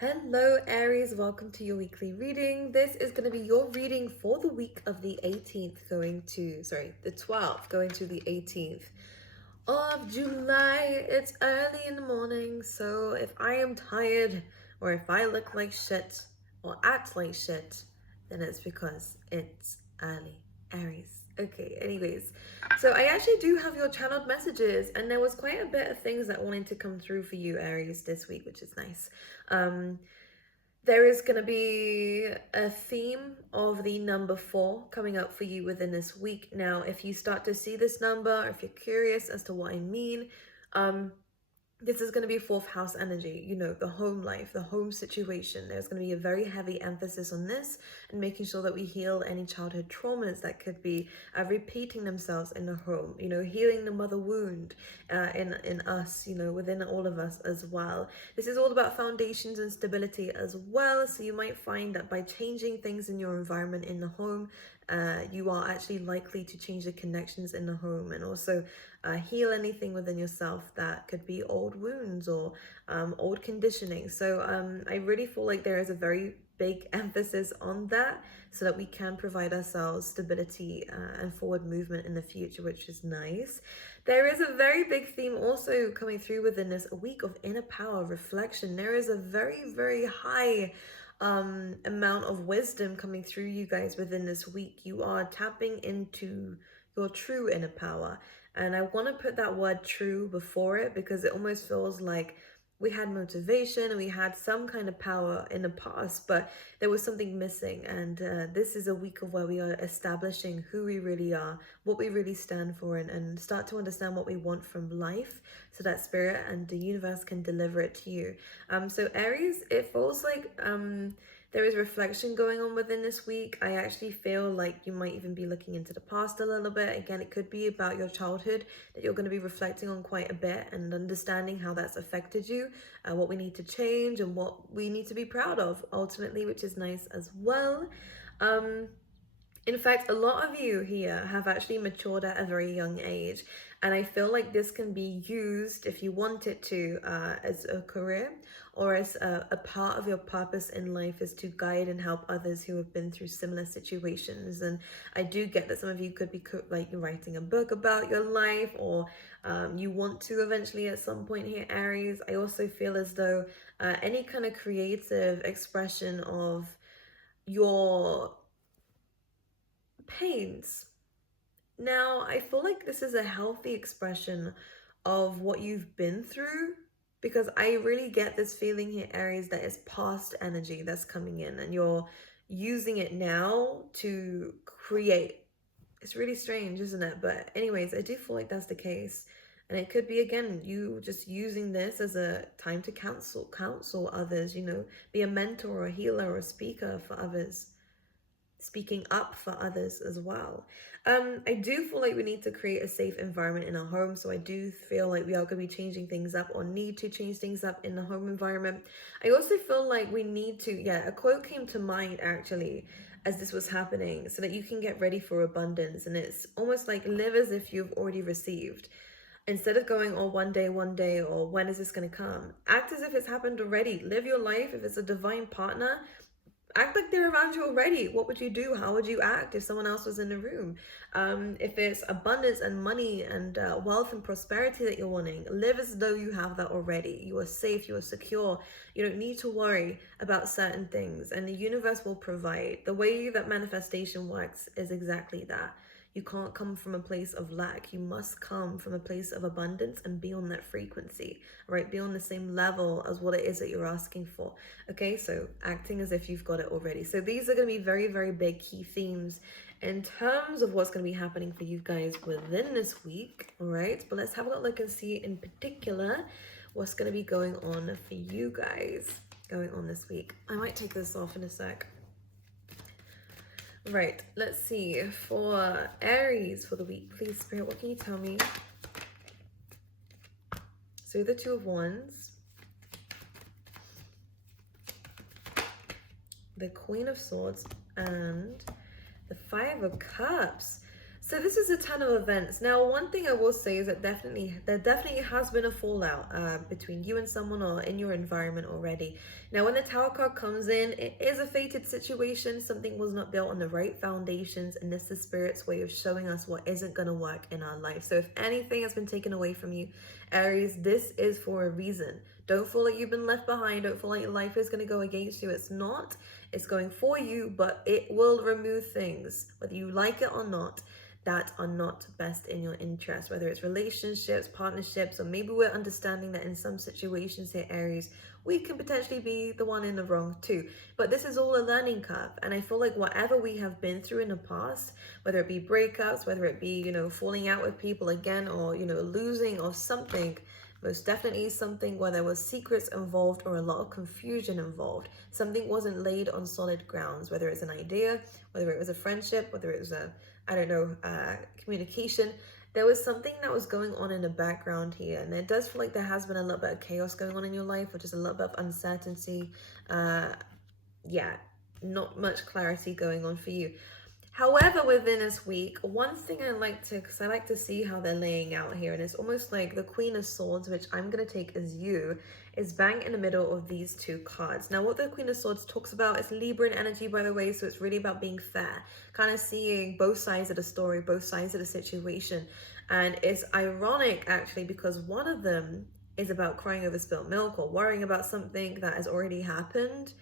Hello Aries, welcome to your weekly reading. This is going to be your reading for the week of the 12th going to the 18th of July. It's early in the morning, so if I am tired or if I look like shit or act like shit, then it's because it's early, Aries. Okay, anyways, so I actually do have your channeled messages, and there was quite a bit of things that wanted to come through for you, Aries, this week, which is nice. There is going to be a theme of the number 4 coming up for you within this week. Now, if you start to see this number, if you're curious as to what I mean, this is going to be 4th house energy, you know, the home life, the home situation. There's going to be a very heavy emphasis on this and making sure that we heal any childhood traumas that could be repeating themselves in the home, you know, healing the mother wound in us, you know, within all of us as well. This is all about foundations and stability as well. So you might find that by changing things in your environment in the home, you are actually likely to change the connections in the home and also heal anything within yourself that could be old wounds or old conditioning. So I really feel like there is a very big emphasis on that so that we can provide ourselves stability and forward movement in the future, which is nice. There is a very big theme also coming through within this, a week of inner power reflection. There is a very, very high amount of wisdom coming through you guys within this week. You are tapping into your true inner power, and I want to put that word true before it because it almost feels like we had motivation and we had some kind of power in the past, but there was something missing. And this is a week of where we are establishing who we really are, what we really stand for, and start to understand what we want from life so that spirit and the universe can deliver it to you. So Aries, it feels like there is reflection going on within this week. I actually feel like you might even be looking into the past a little bit. Again, it could be about your childhood that you're going to be reflecting on quite a bit and understanding how that's affected you, what we need to change and what we need to be proud of ultimately, which is nice as well. In fact, a lot of you here have actually matured at a very young age, and I feel like this can be used, if you want it to, as a career or as a part of your purpose in life is to guide and help others who have been through similar situations. And I do get that some of you could be like writing a book about your life, or you want to eventually at some point here, Aries. I also feel as though any kind of creative expression of your pains. Now, I feel like this is a healthy expression of what you've been through, because I really get this feeling here, Aries, that it's past energy that's coming in and you're using it now to create. It's really strange, isn't it? But anyways, I do feel like that's the case. And it could be, again, you just using this as a time to counsel others, you know, be a mentor or a healer or a speaker for others, speaking up for others as well. I do feel like we need to create a safe environment in our home. So I do feel like we are going to be changing things up or need to change things up in the home environment. I also feel like we need to, a quote came to mind actually as this was happening, so that you can get ready for abundance. And it's almost like live as if you've already received. Instead of going, oh, one day, or when is this going to come? Act as if it's happened already. Live your life. If it's a divine partner, act like they're around you already. What would you do? How would you act if someone else was in the room? If it's abundance and money and wealth and prosperity that you're wanting, live as though you have that already. You are safe, you are secure. You don't need to worry about certain things, and the universe will provide. The way that manifestation works is exactly that. You can't come from a place of lack. You must come from a place of abundance and be on that frequency, right? Be on the same level as what it is that you're asking for. Okay, so acting as if you've got it already. So these are going to be very, very big key themes in terms of what's going to be happening for you guys within this week, all right? But let's have a look and see in particular what's going to be going on for you guys going on this week. I might take this off in a sec. Right, let's see. For Aries for the week, please, Spirit, what can you tell me? So the Two of Wands, the Queen of Swords, and the Five of Cups. So this is a ton of events. Now, one thing I will say is that there definitely has been a fallout between you and someone or in your environment already. Now, when the Tower card comes in, it is a fated situation. Something was not built on the right foundations, and this is Spirit's way of showing us what isn't going to work in our life. So if anything has been taken away from you, Aries, this is for a reason. Don't feel like you've been left behind. Don't feel like your life is going to go against you. It's not. It's going for you, but it will remove things, whether you like it or not, that are not best in your interest, whether it's relationships, partnerships, or maybe we're understanding that in some situations here, Aries, we can potentially be the one in the wrong too. But this is all a learning curve. And I feel like whatever we have been through in the past, whether it be breakups, whether it be, falling out with people again, or, losing or something, most definitely something where there was secrets involved or a lot of confusion involved. Something wasn't laid on solid grounds, whether it's an idea, whether it was a friendship, whether it was communication. There was something that was going on in the background here, and it does feel like there has been a little bit of chaos going on in your life, or just a little bit of uncertainty. Not much clarity going on for you. However, within this week, one thing I like to see how they're laying out here, and it's almost like the Queen of Swords, which I'm going to take as you, is bang in the middle of these two cards. Now, what the Queen of Swords talks about is Libran energy, by the way, so it's really about being fair, kind of seeing both sides of the story, both sides of the situation. And it's ironic, actually, because one of them is about crying over spilled milk or worrying about something that has already happened.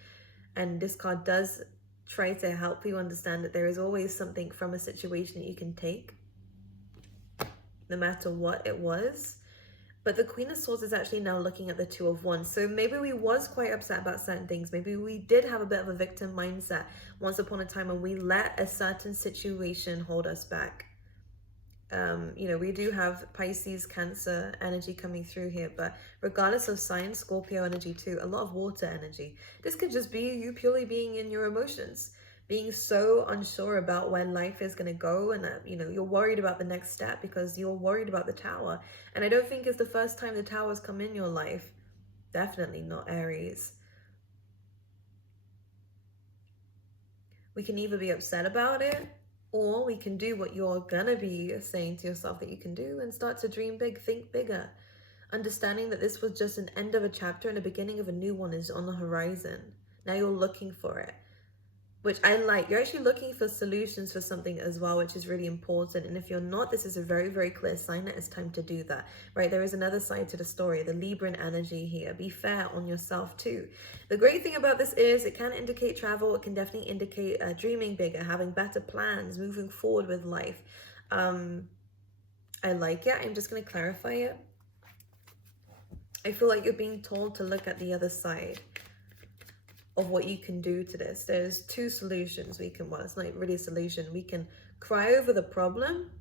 And this card does try to help you understand that there is always something from a situation that you can take, no matter what it was. But the Queen of Swords is actually now looking at the Two of Wands. So maybe we was quite upset about certain things. Maybe we did have a bit of a victim mindset once upon a time, and we let a certain situation hold us back. We do have Pisces, Cancer energy coming through here, but regardless of sign, Scorpio energy too, a lot of water energy. This could just be you purely being in your emotions, being so unsure about where life is going to go, and that, you're worried about the next step because you're worried about the Tower. And I don't think it's the first time the Tower's come in your life. Definitely not, Aries. We can either be upset about it, or we can do what you're gonna be saying to yourself that you can do and start to dream big, think bigger. Understanding that this was just an end of a chapter and the beginning of a new one is on the horizon. Now you're looking for it, which I like. You're actually looking for solutions for something as well, which is really important. And if you're not, this is a very, very clear sign that it's time to do that, right? There is another side to the story, the Libran energy here. Be fair on yourself too. The great thing about this is it can indicate travel. It can definitely indicate dreaming bigger, having better plans, moving forward with life. I like it. I'm just going to clarify it. I feel like you're being told to look at the other side of what you can do to this. There's two solutions well, it's not really a solution. We can cry over the problem,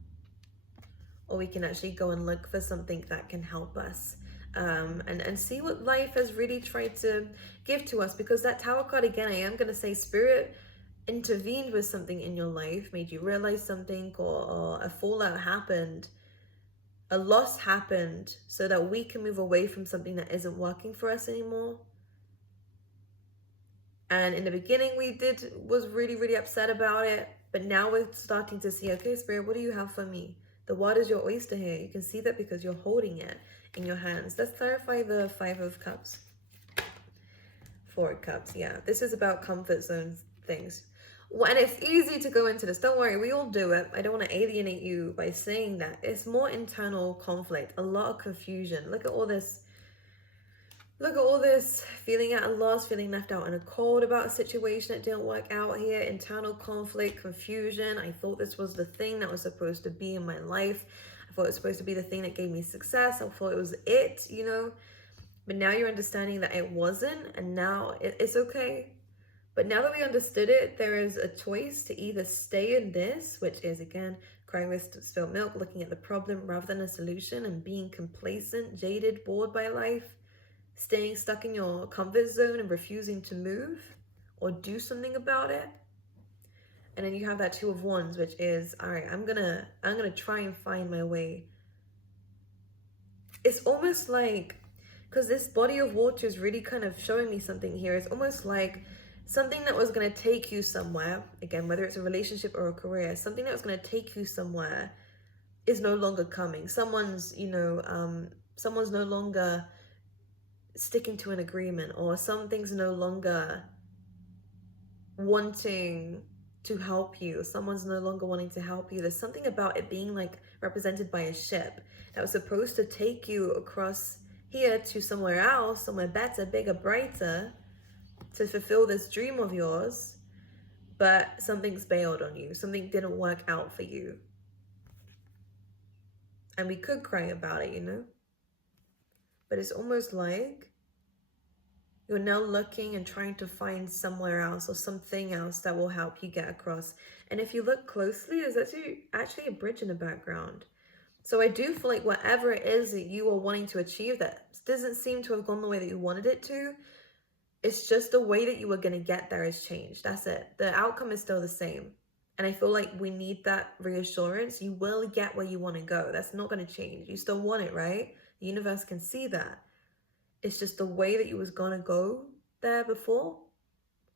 or we can actually go and look for something that can help us, and see what life has really tried to give to us. Because that Tower card, again, I am going to say Spirit intervened with something in your life, made you realize something, or a fallout happened, a loss happened, so that we can move away from something that isn't working for us anymore. And in the beginning, was really, really upset about it. But now we're starting to see, okay, Spirit, what do you have for me? The water's your oyster here. You can see that because you're holding it in your hands. Let's clarify the Five of Cups. Four of Cups, yeah. This is about comfort zone things. And it's easy to go into this. Don't worry, we all do it. I don't want to alienate you by saying that. It's more internal conflict, a lot of confusion. Look at all this. Look at all this, feeling at a loss, feeling left out in a cold about a situation that didn't work out here, internal conflict, confusion. I thought this was the thing that was supposed to be in my life. I thought it was supposed to be the thing that gave me success. I thought it was it, But now you're understanding that it wasn't, and now it's okay. But now that we understood it, there is a choice to either stay in this, which is, again, crying with spilled milk, looking at the problem rather than a solution, and being complacent, jaded, bored by life, staying stuck in your comfort zone and refusing to move or do something about it. And then you have that Two of Wands, which is, all right, I'm gonna try and find my way. It's almost like, because this body of water is really kind of showing me something here. It's almost like something that was going to take you somewhere, again, whether it's a relationship or a career, something that was going to take you somewhere is no longer coming. Someone's no longer sticking to an agreement, or something's no longer wanting to help you. Someone's no longer wanting to help you. There's something about it being like represented by a ship that was supposed to take you across here to somewhere else, somewhere better, bigger, brighter, to fulfill this dream of yours, but something's bailed on you. Something didn't work out for you. And we could cry about it, but it's almost like you're now looking and trying to find somewhere else or something else that will help you get across. And if you look closely, there's actually a bridge in the background. So I do feel like whatever it is that you are wanting to achieve that doesn't seem to have gone the way that you wanted it to, it's just the way that you were going to get there has changed. That's it. The outcome is still the same. And I feel like we need that reassurance. You will get where you want to go. That's not going to change. You still want it, right? The universe can see that. It's just the way that you was going to go there before,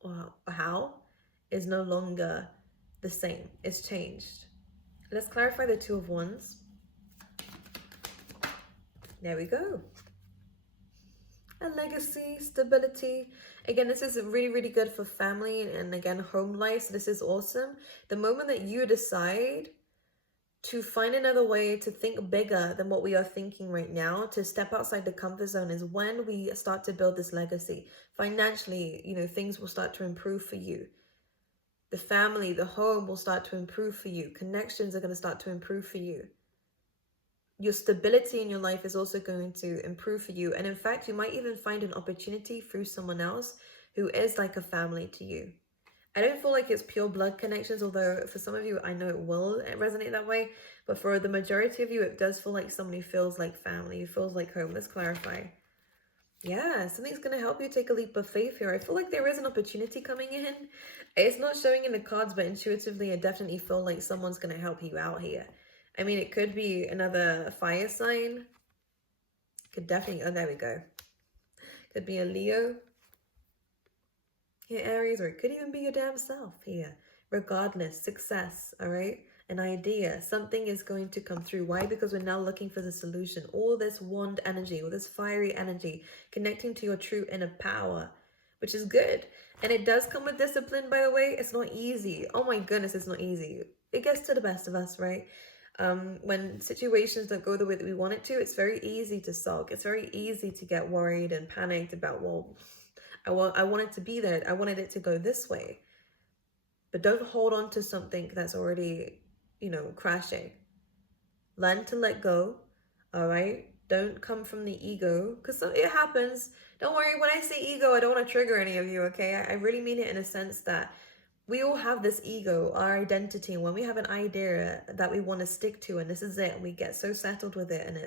or how, is no longer the same. It's changed. Let's clarify the Two of Wands. There we go. A legacy, stability. Again, this is really, really good for family and again, home life. So this is awesome. The moment that you decide to find another way to think bigger than what we are thinking right now, to step outside the comfort zone, is when we start to build this legacy. Financially, things will start to improve for you. The family, the home will start to improve for you. Connections are going to start to improve for you. Your stability in your life is also going to improve for you. And in fact, you might even find an opportunity through someone else who is like a family to you. I don't feel like it's pure blood connections, although for some of you, I know it will resonate that way. But for the majority of you, it does feel like somebody feels like family, feels like home. Let's clarify. Yeah, something's going to help you take a leap of faith here. I feel like there is an opportunity coming in. It's not showing in the cards, but intuitively, I definitely feel like someone's going to help you out here. I mean, it could be another fire sign. Could definitely, oh, there we go. Could be a Leo here, Aries, or it could even be your damn self here. Regardless, success, all right? An idea, something is going to come through. Why? Because we're now looking for the solution. All this wand energy, all this fiery energy, connecting to your true inner power, which is good. And it does come with discipline, by the way. It's not easy. Oh my goodness, it's not easy. It gets to the best of us, right? When situations don't go the way that we want it to, it's very easy to sulk. It's very easy to get worried and panicked about, well, I want it to be there. I wanted it to go this way. But don't hold on to something that's already, crashing. Learn to let go, all right? Don't come from the ego, because it happens. Don't worry, when I say ego, I don't want to trigger any of you, okay? I really mean it in a sense that we all have this ego, our identity, and when we have an idea that we want to stick to, and this is it, and we get so settled with it, and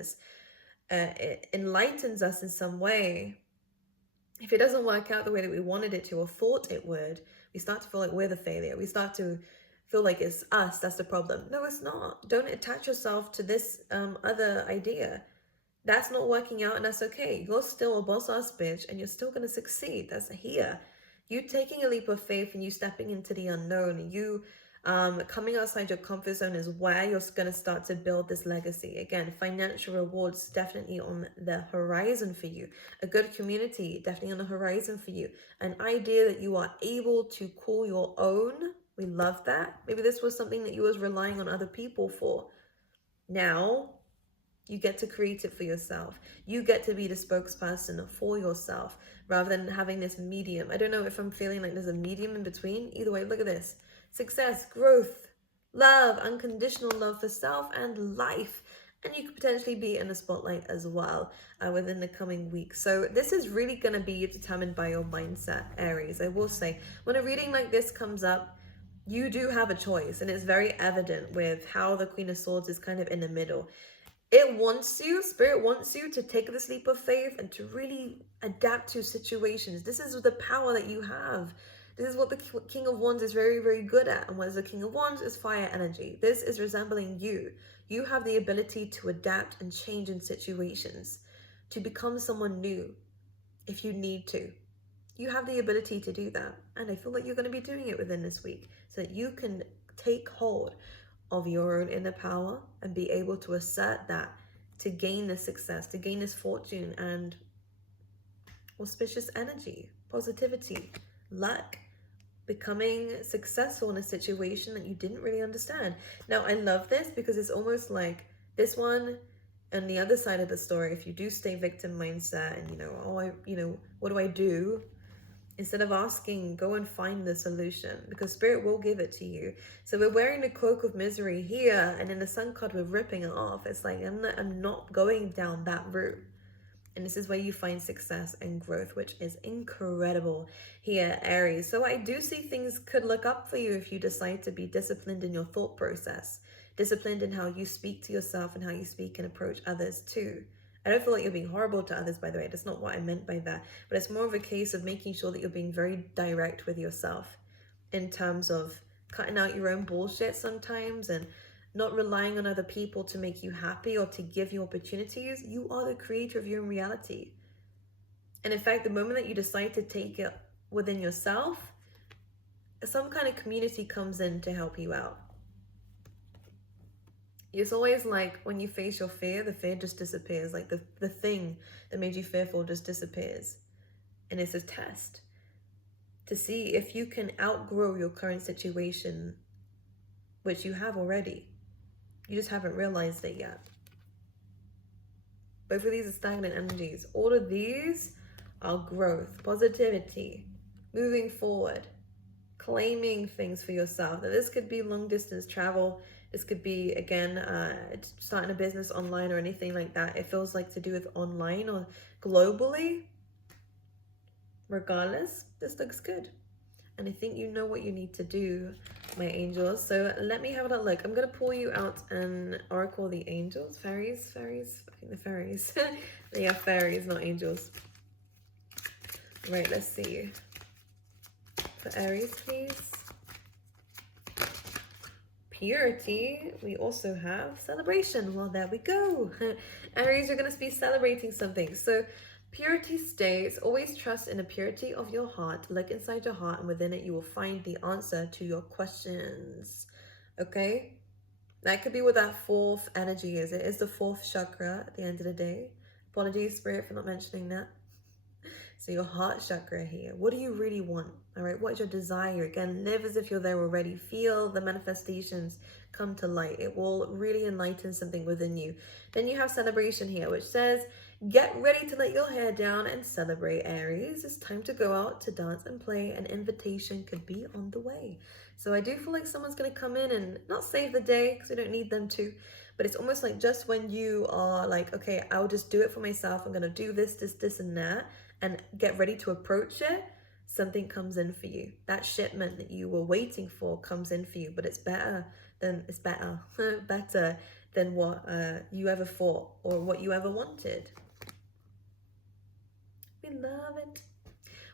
it enlightens us in some way. If it doesn't work out the way that we wanted it to or thought it would, we start to feel like we're the failure. We start to feel like it's us that's the problem. No, it's not. Don't attach yourself to this other idea. That's not working out, and that's okay. You're still a boss-ass bitch, and you're still going to succeed. That's here. You taking a leap of faith and you stepping into the unknown, you coming outside your comfort zone is where you're going to start to build this legacy. Again, financial rewards definitely on the horizon for you. A good community definitely on the horizon for you. An idea that you are able to call your own. We love that. Maybe this was something that you was relying on other people for. Now you get to create it for yourself. You get to be the spokesperson for yourself rather than having this medium. I don't know if I'm feeling like there's a medium in between. Either way, look at this. Success, growth, love, unconditional love for self and life. And you could potentially be in the spotlight as well within the coming weeks. So this is really going to be determined by your mindset, Aries. I will say, when a reading like this comes up, you do have a choice. And it's very evident with how the Queen of Swords is kind of in the middle. It wants you, Spirit wants you to take this leap of faith and to really adapt to situations. This is the power that you have. This is what the King of Wands is very, very good at. And what is the King of Wands is fire energy. This is resembling you. You have the ability to adapt and change in situations, to become someone new if you need to. You have the ability to do that. And I feel like you're going to be doing it within this week so that you can take hold of your own inner power and be able to assert that to gain this success, to gain this fortune and auspicious energy, positivity, luck, becoming successful in a situation that you didn't really understand. Now, I love this because it's almost like this one and the other side of the story. If you do stay victim mindset and, what do I do? Instead of asking, go and find the solution, because spirit will give it to you. So we're wearing the cloak of misery here, and in the sun card we're ripping it off. It's like I'm not going down that route. And this is where you find success and growth, which is incredible here, Aries. So I do see things could look up for you if you decide to be disciplined in your thought process, disciplined in how you speak to yourself and how you speak and approach others too. I don't feel like you're being horrible to others, by the way. That's not what I meant by that. But it's more of a case of making sure that you're being very direct with yourself in terms of cutting out your own bullshit sometimes and not relying on other people to make you happy or to give you opportunities. You are the creator of your own reality. And in fact, the moment that you decide to take it within yourself, some kind of community comes in to help you out. It's always like when you face your fear, the fear just disappears. Like the thing that made you fearful just disappears. And it's a test to see if you can outgrow your current situation, which you have already. You just haven't realized it yet. Both of these are stagnant energies. All of these are growth, positivity, moving forward, claiming things for yourself. Now, this could be long distance travel. This could be, again, starting a business online or anything like that. It feels like to do with online or globally. Regardless, this looks good. And I think you know what you need to do, my angels. So let me have a look. I'm going to pull you out an oracle, the angels, fairies. I think the fairies. They are fairies, not angels. Right, let's see. For Aries, please. Purity, we also have celebration. Well, there we go. Aries, you're going to be celebrating something. So purity states, always trust in the purity of your heart. Look inside your heart, and within it you will find the answer to your questions. Okay? That could be what that fourth energy is. It is the fourth chakra at the end of the day. Apologies, Spirit, for not mentioning that. So your heart chakra here. What do you really want? All right, what is your desire? Again, live as if you're there already. Feel the manifestations come to light. It will really enlighten something within you. Then you have celebration here, which says, get ready to let your hair down and celebrate, Aries. It's time to go out to dance and play. An invitation could be on the way. So I do feel like someone's going to come in and not save the day, because we don't need them to. But it's almost like just when you are like, okay, I'll just do it for myself. I'm going to do this, and that, and get ready to approach it. Something comes in for you. That shipment that you were waiting for comes in for you, but it's better better than what you ever thought or what you ever wanted. We love it.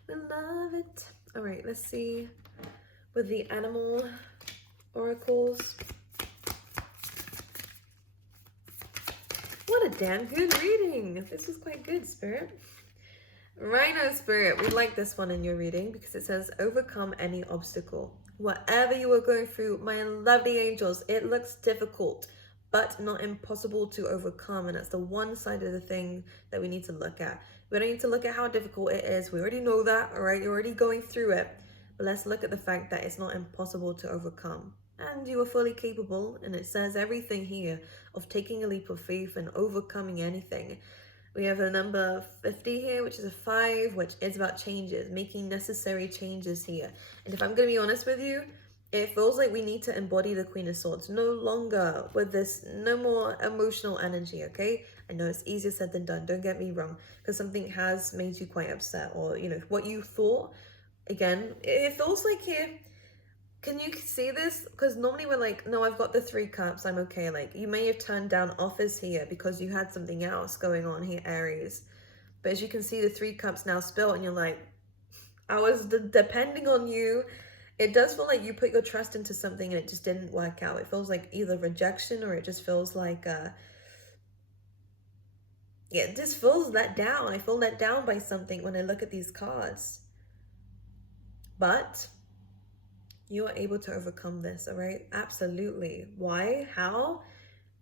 We love it. All right, let's see with the animal oracles. What a damn good reading. This was quite good, Spirit. Rhino Spirit, we like this one in your reading because it says, overcome any obstacle. Whatever you are going through, my lovely angels, it looks difficult, but not impossible to overcome. And that's the one side of the thing that we need to look at. We don't need to look at how difficult it is. We already know that, all right? You're already going through it. But let's look at the fact that it's not impossible to overcome. And you are fully capable. And it says everything here of taking a leap of faith and overcoming anything. We have a number 50 here, which is a 5, which is about changes, making necessary changes here. And if I'm going to be honest with you, it feels like we need to embody the Queen of Swords. No longer with this, no more emotional energy, okay? I know it's easier said than done, don't get me wrong, because something has made you quite upset, or, you know, what you thought. Again, it feels like here, can you see this? Because normally we're like, no, I've got the 3 cups, I'm okay. Like, you may have turned down offers here because you had something else going on here, Aries. But as you can see, the 3 cups now spilt, and you're like, I was depending on you. It does feel like you put your trust into something and it just didn't work out. It feels like either rejection, or it just feels like, yeah, it just feels let down. I feel let down by something when I look at these cards. But you are able to overcome this, all right? Absolutely. Why? How?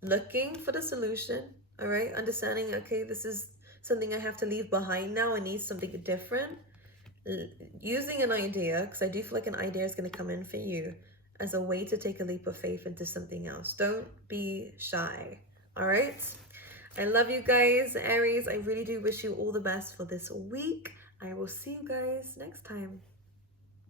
Looking for the solution, all right? Understanding, okay, this is something I have to leave behind now. I need something different. Using an idea, because I do feel like an idea is going to come in for you as a way to take a leap of faith into something else. Don't be shy, all right? I love you guys, Aries. I really do wish you all the best for this week. I will see you guys next time.